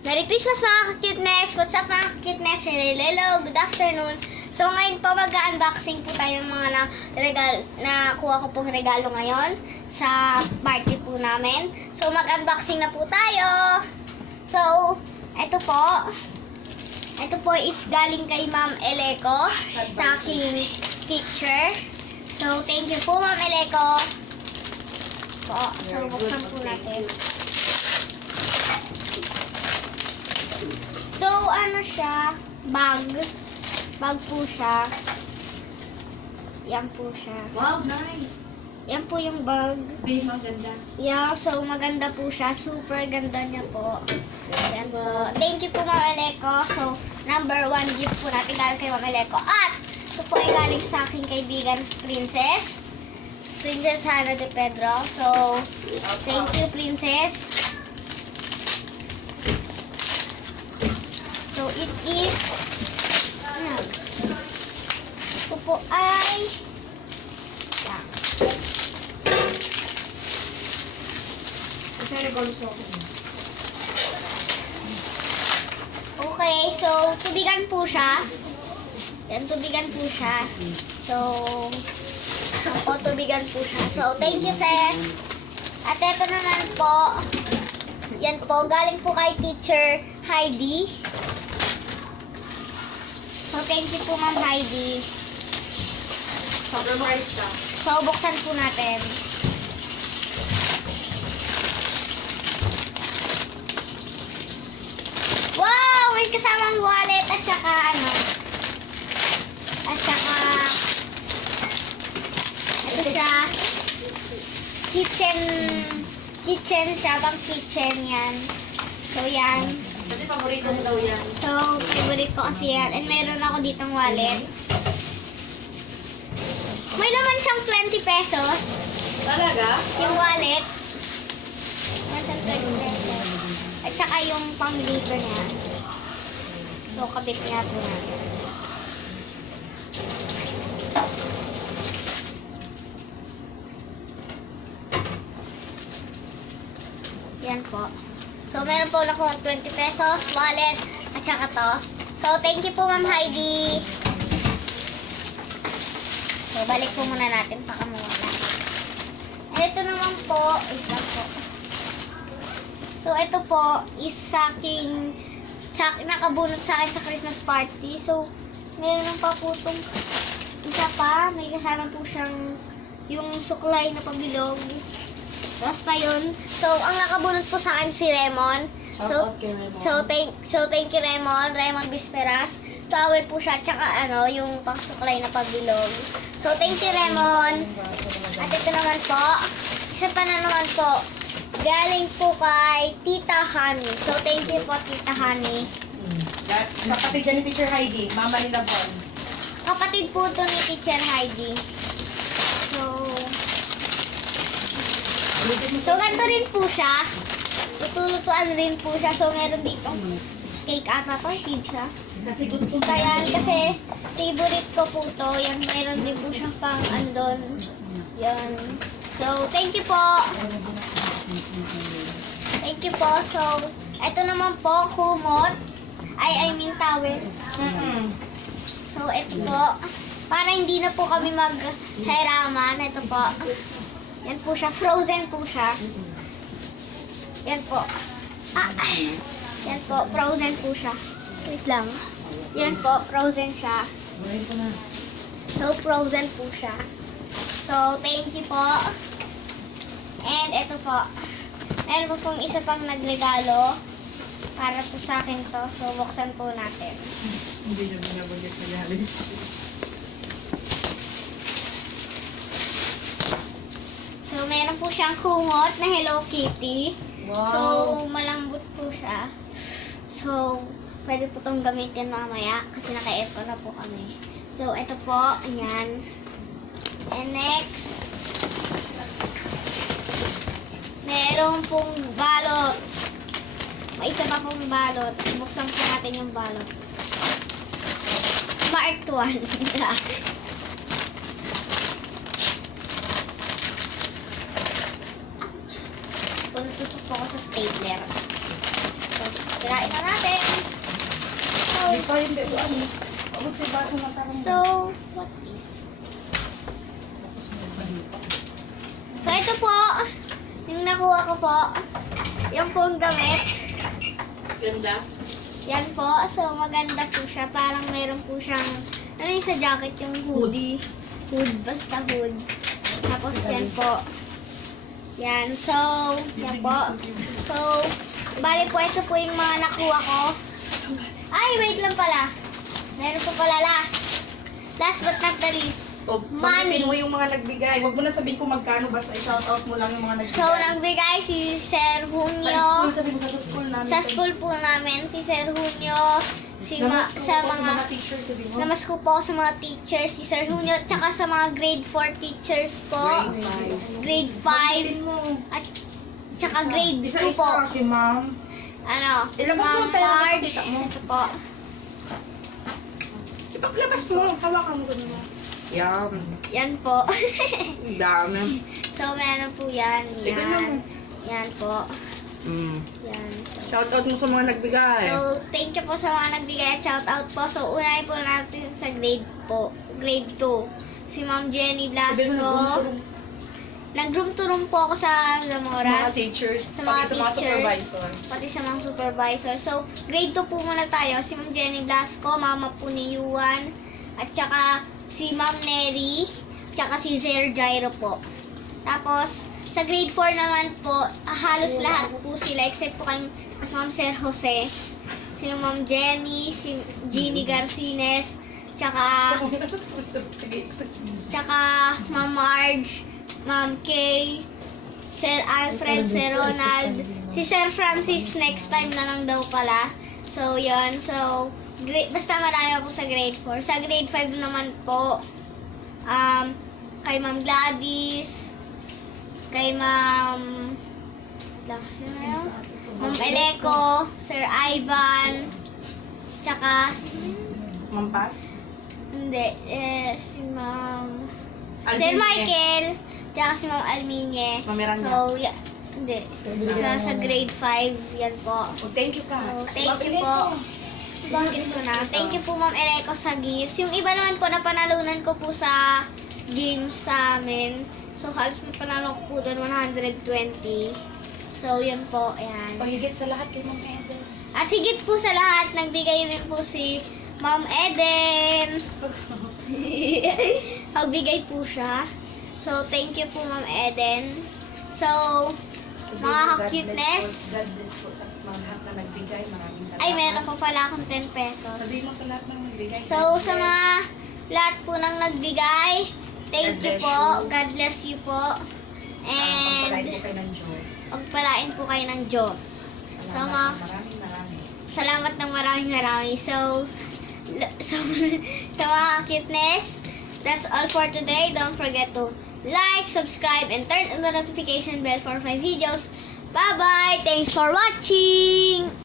Merry Christmas mga ka-cuteness! What's up mga ka-cuteness? Hello, good afternoon. So ngayon po mag-unboxing po tayo ng mga nakuha ko pong regalo ngayon sa party po namin. So mag-unboxing na po tayo. So, ito po is galing kay Ma'am Eleco sa aking teacher. So, thank you po Ma'am Eleco. So, buksan po natin. So, ano siya? Bag. Bag po siya. Yan po siya. Wow, nice! Yan po yung bag. Babe, maganda. Yeah, so maganda po siya. Super ganda niya po. Yan po. Thank you po, Ma'am Eleco. So, number 1 gift po natin galing kay Ma'am Eleco. At, ito po ay galing sa aking kaibigan, Princess Hana de Pedro. So, thank you, Princess. So, it is, ito po ay, okay, so, tubigan po siya. Yan, tubigan po siya. So, tubigan po siya. So, thank you, sis. At ito naman po, yan po, galing po kay Teacher Heidi. So, thank you po, Ma'am Heidi. So, buksan po natin. Wow! May kasamang wallet at saka ito siya. Kitchen siya. Pang kitchen yan. So, yan. Kasi paborito mo daw yan. So, favorite ko kasi yan. And meron ako ditong wallet. May naman siyang 20 pesos. Talaga? Yung wallet. May siyang 20 pesos. At saka yung pang dito niya. So, kabit niya po natin. Yan po. So, meron po ako 20 pesos, wallet, at saka to. So, thank you po, Ma'am Heidi. So, balik po muna natin. Pakamuna. Ito naman po, so, ito po is nakabunot sa akin sa Christmas party. So, meron pa po itong isa pa. May kasama po siyang yung suklay na pabilog. Basta yun. So, ang nakabunot po sa akin si Raymond. So, thank you Raymond. Raymond Bisperas. Towel po siya. Tsaka yung pangsuklay na pabilog. So, thank you Raymond. At ito naman po. Isa pa na naman po. Galing po kay Tita Honey. So, thank you po Tita Honey. Kapatid dyan ni Teacher Heidi. Mama nila po. Kapatid po ito ni Teacher Heidi. So, ganito rin po siya. Tutulutuan rin po siya. So, meron dito cake ata to, pizza. Kasi gusto mo. Kaya, kasi favorite ko po to. Yan, meron din po siyang pang andon. Yan. So, thank you po. Thank you po. So, ito naman po, kumot. I mean towel. So, ito po. Para hindi na po kami maghiraman. Ito po. Yan po siya. Frozen po siya. Yan po. Yan po. Frozen po siya. Wait lang. Yan po. Frozen siya. So, frozen po siya. So, thank you po. And ito po. Meron po pong isa pang nagregalo. Para po sa akin to. So, buksan po natin. Hindi na binabagay sa galing. So, meron po siyang kumot na Hello Kitty. Wow. So, malambot po siya. So, pwede po itong gamitin mamaya kasi naka-aircon na po kami. So, ito po. Ayan. And next, meron pong balot. May isa pa pong balot. Buksan po natin yung balot. Mark 1. So, natusok po ako sa stapler. So, sirain na natin. Ito yung ano. Abot sa baso ng tarong. So, what is? So, ito po, yung nakuha ko po, yung pong damit. Ganda. Yan po, so maganda po siya. Parang meron po siyang, ano yung sa jacket, yung hoodie. Hood, basta hood. Tapos yan po. Yan, so, yan po. So, bali po, ito po yung mga nakuha ko. Ay, wait lang pala. Meron po pala last. Last but not the least. Money. Money. Mo yung mga nagbigay. Huwag mo na sabihin kung magkano. Basta i-shoutout mo lang yung mga nagbigay. So, nagbigay si Sir Sa Junio. school, sabihin mo sa school namin. Sa school po namin, si Sir Junio. Sa mga teachers, sabihin mo. namas ko po sa mga teachers, si Sir Junio, tsaka sa mga grade 4 teachers po. Grade 5. Sabihin mo. At tsaka grade 2 Isa-isa po. kay ma'am. Ano? Ilabas mo Ma'am ang pera mo, Marge. kita mo. Ito po. Ipaglabas mo. Hawakan mo ganun mo. Yan. Yan po. Dami. So, meron po yan. Yan. Yan po. Yan. So, Shoutout mo sa mga nagbigay. So, thank you po sa mga nagbigay at shoutout po. So, unahin po natin sa grade po. Grade 2. Si Ma'am Jenny Blasco. Nag-room to room po ako sa Mga Zamoras. teachers. Sa mga pati sa mga teachers. supervisor. Pati sa mga supervisor. So, grade 2 po muna tayo. Si Ma'am Jenny Blasco, mama po ni Yuan. At saka si Ma'am Neri. Tsaka si Sir Jairo po. Tapos, sa grade 4 naman po, halos lahat po sila except po kay Ma'am Sir Jose. Si Ma'am Jenny, si Jeannie Garcines, tsaka Ma'am Marge, Ma'am Kay, Sir Alfred, Sir Ronald, si Sir Francis next time na lang daw pala. So, yun. So, basta marami po sa grade 4. Sa grade 5 naman po, kay Ma'am Gladys, kay Ma'am Ma'am Eleco, Sir Ivan, tsaka Mampas? hindi, si Ma'am Sir Alvin, Michael, tsaka si Ma'am Alminye. Ma'am Miranda. So, yeah, hindi. Sa grade 5, yan po. Oh, thank you ka. So, Kasi thank Ma'am you Eleco. po. Bakit ko na? Thank you po Ma'am Eleco sa gifts. Yung iba naman po na panalunan ko po sa games sa amin. So, halos na panalo ko po doon 120. So, yun po. Ayan. Pahigit sa lahat kay Ma'am Eden. At higit po sa lahat, nagbigay rin po si Ma'am Eden. Nagbigay po siya. So, thank you po Ma'am Eden. So, mga cuteness. God bless po sa mga lahat na nagbigay. Maraming salamat. Ay, meron po pala akong 10 pesos. Sabihin mo sa lahat ng nagbigay. So, sa mga lahat po ng nagbigay, thank God you bless po. you. God bless you po. Pagpalain And, po kayo ng Diyos. pagpalain po kayo ng Diyos. Salamat. Sama. Maraming. Salamat ng marami. So, sa mga cuteness, that's all for today. Don't forget to like, subscribe, and turn on the notification bell for my videos. Bye-bye! Thanks for watching!